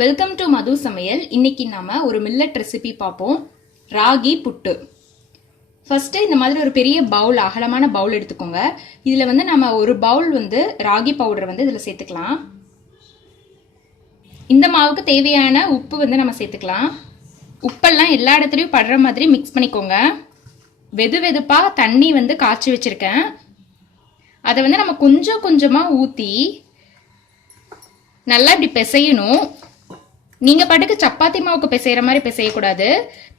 Welcome to மது சமையல். இன்னைக்கு நாம ஒரு மில்லட் ரெசிபி பார்ப்போம். ராகி புட்டு. ஃபர்ஸ்ட் இந்த மாதிரி ஒரு பெரிய பவுல், அகலமான பவுல் எடுத்துக்கோங்க. இதுல வந்து நம்ம ஒரு பவுல் வந்து ராகி பவுடர் வந்து இதுல சேர்த்துக்கலாம். இந்த மாவுக்கு தேவையான உப்பு வந்து நம்ம சேர்த்துக்கலாம். உப்பெல்லாம் எல்லா இடத்துலயும் படுற மாதிரி மிக்ஸ் பண்ணிக்கோங்க. வெது வெதுப்பா தண்ணி வந்து காய்ச்சி வச்சிருக்கேன். அதை வந்து நம்ம கொஞ்சம் கொஞ்சமா ஊத்தி நல்லா இப்படி பிசையணும். நீங்க பாட்டுக்கு சப்பாத்தி மாவுக்கு பிசைகிற மாதிரி பிசையக்கூடாது.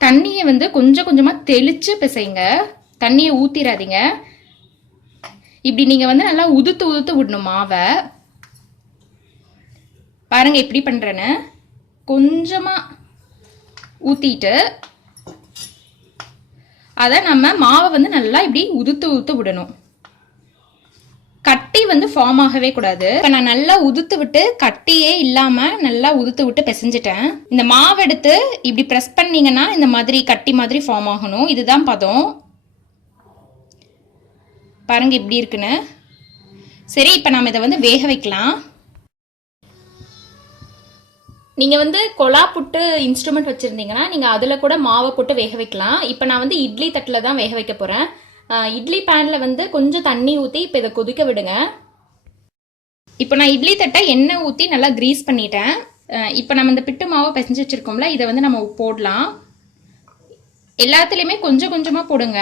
தண்ணியை வந்து கொஞ்சம் கொஞ்சமா தெளிச்சு பிசைங்க. தண்ணியை ஊத்திராதீங்க. இப்படி நீங்க வந்து நல்லா உதுத்து உதுத்து விடணும் மாவை. பாருங்க எப்படி பண்றேன்னு. கொஞ்சமா ஊத்திட்டு அத நம்ம மாவை வந்து நல்லா இப்படி உதுத்து உதுத்து விடணும். கட்டி வந்து ஃபார்ம் ஆகவே கூடாது. இப்ப நான் நல்லா உதுத்து விட்டு கட்டியே இல்லாம நல்லா உதுத்து விட்டு பிசைஞ்சிட்டேன். இந்த மாவு எடுத்து இப்படி பிரஸ் பண்ணீங்கன்னா இந்த மாதிரி கட்டி மாதிரி ஃபார்ம் ஆகணும். இதுதான் பதம். பாருங்க இப்படி இருக்குன்னு. சரி, இப்ப நாம இதை வந்து வேக வைக்கலாம். நீங்க வந்து கொலா புட்டு இன்ஸ்ட்ருமெண்ட் வச்சிருந்தீங்கன்னா நீங்க அதுல கூட மாவை போட்டு வேக வைக்கலாம். இப்ப நான் வந்து இட்லி தட்டுல தான் வேக வைக்க போறேன். இட்லி பேன்ல வந்து கொஞ்சம் தண்ணி ஊற்றி இப்போ இதை கொதிக்க விடுங்க. இப்போ நான் இட்லி தட்டை எண்ணெய் ஊற்றி நல்லா கிரீஸ் பண்ணிட்டேன். இப்போ நம்ம இந்த பிட்டு மாவை பிசைஞ்சு வச்சிருக்கோம்ல, இதை வந்து நம்ம போடலாம். எல்லாத்துலேயுமே கொஞ்சம் கொஞ்சமாக போடுங்க.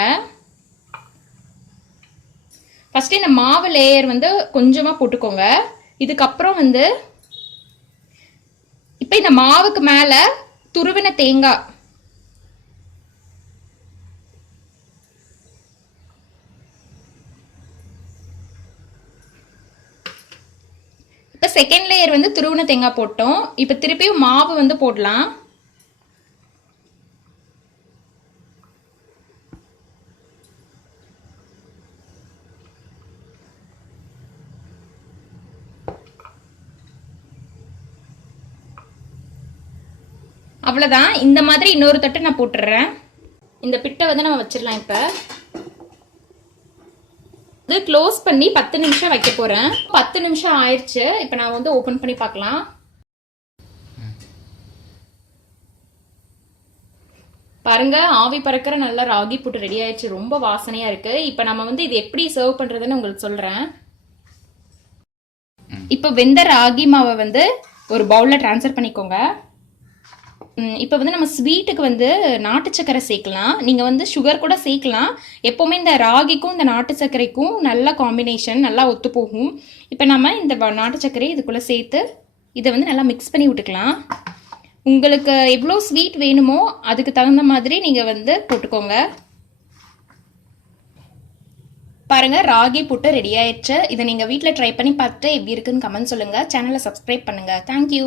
ஃபர்ஸ்ட் இந்த மாவு லேயர் வந்து கொஞ்சமாக போட்டுக்கோங்க. இதுக்கப்புறம் வந்து இப்போ இந்த மாவுக்கு மேலே துருவின தேங்காய், செகண்ட் லேயர் வந்து துருவன தேங்காய் போட்டோம். இப்போ திருப்பியும் மாவு வந்து போடலாம். அவ்வளவுதான். இந்த மாதிரி இன்னொரு தட்டு நான் போட்டுறேன். இந்த பிட்டை வந்து நம்ம வச்சிடலாம். இப்ப இது க்ளோஸ் பண்ணி 10 நிமிஷம் வைக்க போறேன். 10 நிமிஷம் ஆயிடுச்சு. இப்போ நான் வந்து ஓபன் பண்ணி பார்க்கலாம். பாருங்க, ஆவி பறக்கிற நல்ல ராகி புட்டு ரெடி ஆயிடுச்சு. ரொம்ப வாசனையா இருக்கு. இப்போ நம்ம வந்து இது எப்படி சர்வ் பண்றதுன்னு உங்களுக்கு சொல்றேன். இப்போ வெந்த ராகி மாவை வந்து ஒரு பவுல்ல டிரான்ஸ்ஃபர் பண்ணிக்கோங்க. இப்போ வந்து நம்ம ஸ்வீட்டுக்கு வந்து நாட்டு சர்க்கரை சேர்க்கலாம். நீங்கள் வந்து சுகர் கூட சேர்க்கலாம். எப்போவுமே இந்த ராகிக்கும் இந்த நாட்டு சர்க்கரைக்கும் நல்ல காம்பினேஷன், நல்லா ஒத்து போகும். இப்போ நம்ம இந்த நாட்டு சர்க்கரை இதுக்குள்ளே சேர்த்து இதை வந்து நல்லா மிக்ஸ் பண்ணி விட்டுக்கலாம். உங்களுக்கு எவ்வளோ ஸ்வீட் வேணுமோ அதுக்கு தகுந்த மாதிரி நீங்கள் வந்து போட்டுக்கோங்க. பாருங்க, ராகி புட்டு ரெடி ஆயிடுச்சு. இதை நீங்கள் வீட்டில் ட்ரை பண்ணி பார்த்துட்டு எப்படி இருக்குன்னு கமெண்ட் சொல்லுங்கள். சேனலை சப்ஸ்கிரைப் பண்ணுங்கள். தேங்க்யூ.